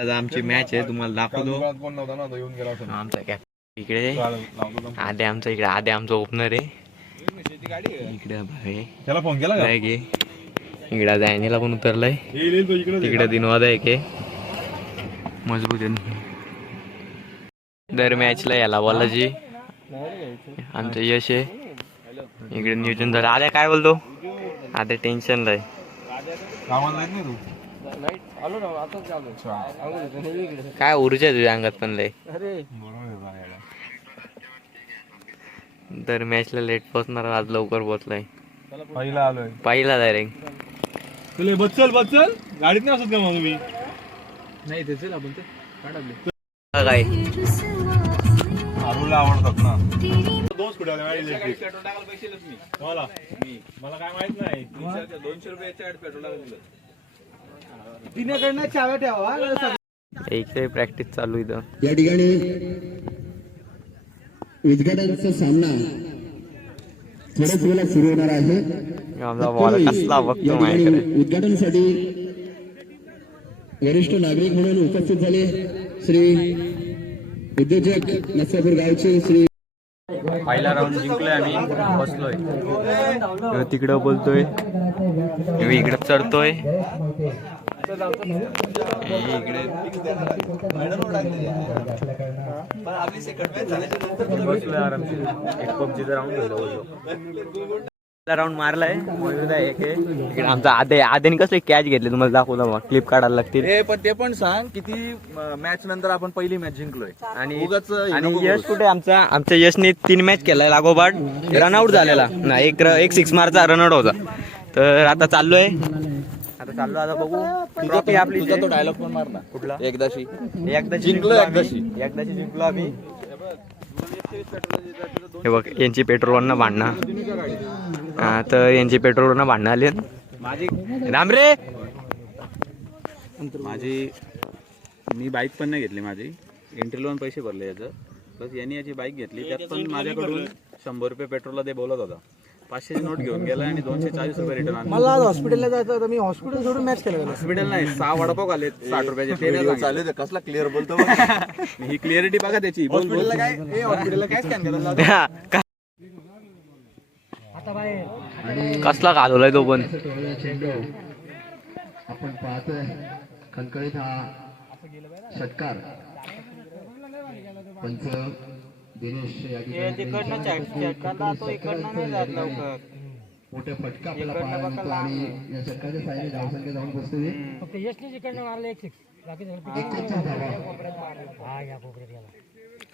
आता आमची मॅच आहे, तुम्हाला दाखवतो. आमचा कॅप इकडे आधी आमचा इकडे आधी आमचा ओपनर आहे इकडे. त्याला फोन केला का? इकडे जायनीला पण उतरलाय. तिकडे दिनवाद आहे की मजबूत आहे. दर मॅचला याला बोलायची आमचं यश आहे. इकडे नियोजन झालं. आद्या काय बोलतो? आद्या टेन्शनला आहे. काय ऊर्जा आहे तुझ्या अंगात पण लय. दर मॅचला लेट पोहोचणार, आज लवकर पोहोचलाय. पहिला आलोय, पहिला डायरेक्ट. तुला बच्चल बच्चल गाडीत नाही असत का मग तुम्ही? नाही ते चल आपण काय आरूला आवडतात ना दोन स्कूटर मला काय माहित नाही. 200 रुपयाच्या पेट्रोल दिलं तिनेकडनं चाव्या ठेवा. एक प्रॅक्टिस चालू इथं. या ठिकाणी उद्घाटनाचा सामना थोड्याच वेळा सुरू होणार आहे. उद्घाटनासाठी वरिष्ठ नागरिक म्हणून उपस्थित झाले श्री उद्योजक नसापूर गावचे श्री. पहिला राऊंड जिंकलोय आम्ही, बसलोय तिकडं, बोलतोय इकडे, चढतोय इकडे, बसलोय आरामशीर. एक पबजीचा राऊंड राऊंड मारलाय. इकडे आमचा आद्याने कसले कॅच घेतले तुम्हाला दाखवलं मग, क्लिप काढायला लागतील. पण ते पण सांग किती मॅच नंतर आपण पहिली मॅच जिंकलोय. आणि यश कुठे? आमच्या यशने 3 मॅच केलाय लागोपाठ, रनआउट झालेला ना. एक 6 मारचा रनआउट होता. तर आता चाललो आता बघू ट्रॉफी आपली. तो डायलॉग पण मार ना कुठला? एकदाशी जिंकलो आम्ही. हे बघ यांची पेट्रोलवरनं भांडणं. तर यांची पेट्रोलवरनं भांडणं आली. राम रे मी बाईक पण नाही घेतली. माझी एंट्री लोन पैसे भरले याचं. प्लस यांनी याची बाईक घेतली, त्यात पण माझ्याकडून 100 रुपये पेट्रोलला ते बोलत होता. 500ची नोट घेऊन गेला आणि 240 रुपये रिटर्न आणले. मला आज हॉस्पिटलला जायचं होतं, मी हॉस्पिटल सोडून मॅच केलं. हॉस्पिटल नाही, 6 वडापाव आले 60 रुपयाचे. चालेल कसला क्लिअर बोलतो ही क्लिअरिटी बघा त्याची. हॉस्पिटलला काय स्कॅन करायला कसला घालवलाय तो पण. आपण पाहतोय खणखणीत हा षटकार. पंच दिनेश या मोठ्या फटका आपल्याला पाहायला मिळतो आणि या षटकाच्या साहाय्याने धावसंख्या जाऊन पोहोचते.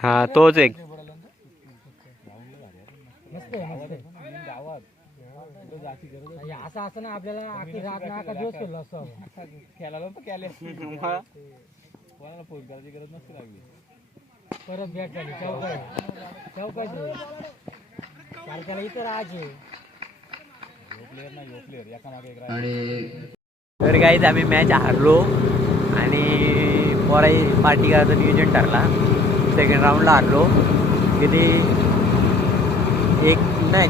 हा तोच एक. असं असं ना आपल्याला आखी रात ना का दिवस केलं असं खेळायला कोणाला फोन करायची गरज नसते लागली. परत बॅट झाली चौकायची सारख्याला इथं राहायचे. तर काहीच आम्ही मॅच हारलो आणि पोराई पार्टी करायचं नियोजन ठरला. सेकंड राऊंडला हारलो. किती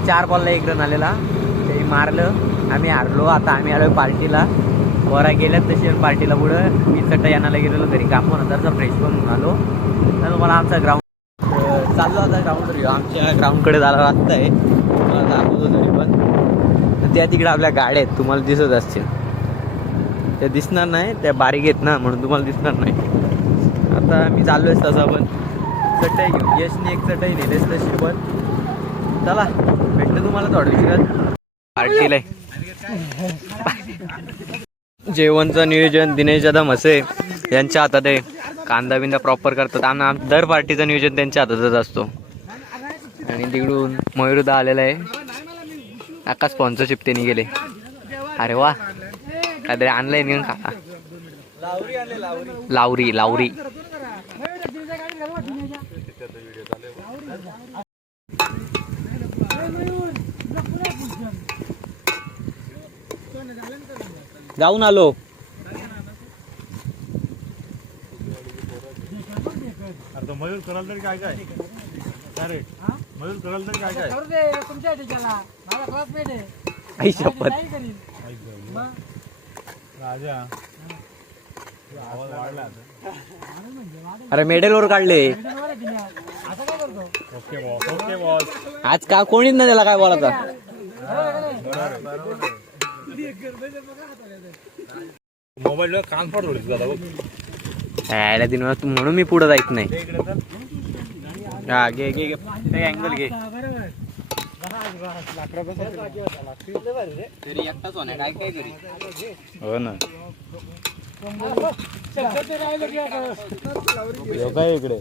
4 बॉलला 1 रन आलेला. ते मारलं, आम्ही हारलो. आता आम्ही आलो पार्टीला. पोरा गेल्यात तशी पार्टीला पुढं. मी चट्टा यानाला गेलेलो घरी काम नंतरचा फ्रेश पण होऊन आलो. तर मला आमचा ग्राउंड चाललो. आता ग्राउंड आमच्या ग्राउंडकडे जायला रस्ता आहे, तुम्हाला दाखवतो तरी पण. तर त्या तिकडे आपल्या गाड्या आहेत, तुम्हाला दिसत असतील. त्या दिसणार नाही, त्या बारीक आहेत ना, म्हणून तुम्हाला दिसणार नाही. आता मी चाललो आहे तसा पण चटई घेऊन. यशने एक चटई नेलेस तशी पण. चला भेटलं तुम्हाला थोड्या वेळात पार्टीला. जेवणचं नियोजन दिनेश दादा म्हसे यांच्या हातात आहे. कांदा बिंदा प्रॉपर करतात. आम्ही दर पार्टीचं नियोजन त्यांच्या हातातच असतो. आणि तिकडून मयूरदा आलेला आहे. आका स्पॉन्सरशिप त्यांनी गेले. अरे वा, काहीतरी आणलंय नेऊन काका. लावरी जाऊन आलो. मयूर कराल तरी काय अरे मयूर कराल तरी काय आई शपथ. राजा अरे मेडलवर काढले असं काय करतो ओके बॉस आज का कोणीच नाही त्याला काय बोलायचा. मोबाईल कान फाट होईल दादा बघ. यायला दिन म्हणून मी पुढे जायच नाही. हा घे घे घे अँगल घे. बरोबर हो ना काय इकडे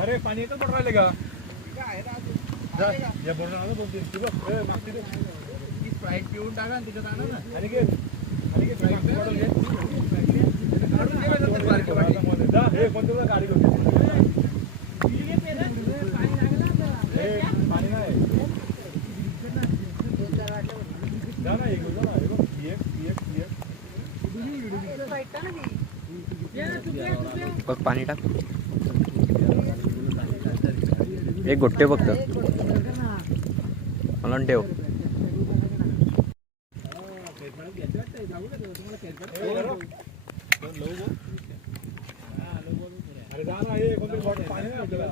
अरे पाणी येतं पण राहिले का या बोलणार ना 2-3 किलो मागची दे स्प्राईट पिऊन टाका आणि त्याच्यात आणा ना आणि घे स्प्राईट बॉटल घे जा हे कोण तुला गाडी घेऊन पाणी नाही जा ना एक जा ना बघ पाणी टाक. एक गोट्टे फक्त मला ठेव. अरे जा ना हे कोणतरी बॉटल पाणी नाही आपल्याला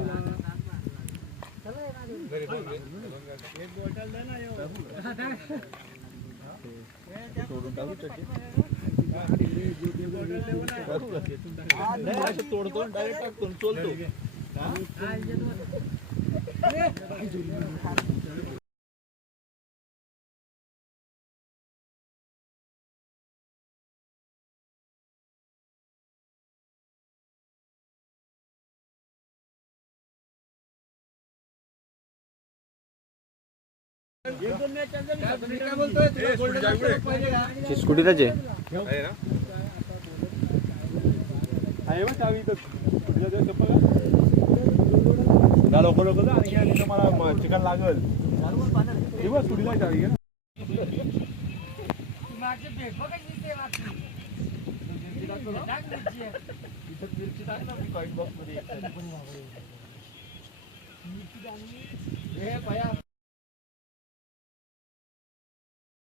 एक बॉटल दे ना सोडून टाकू चक्की तोडतो डायरेक्ट टाकतो चोलतो स्कूटीलाच आहे. लोक जा आणि मला चिकन लागल सुडीला चावी घे ना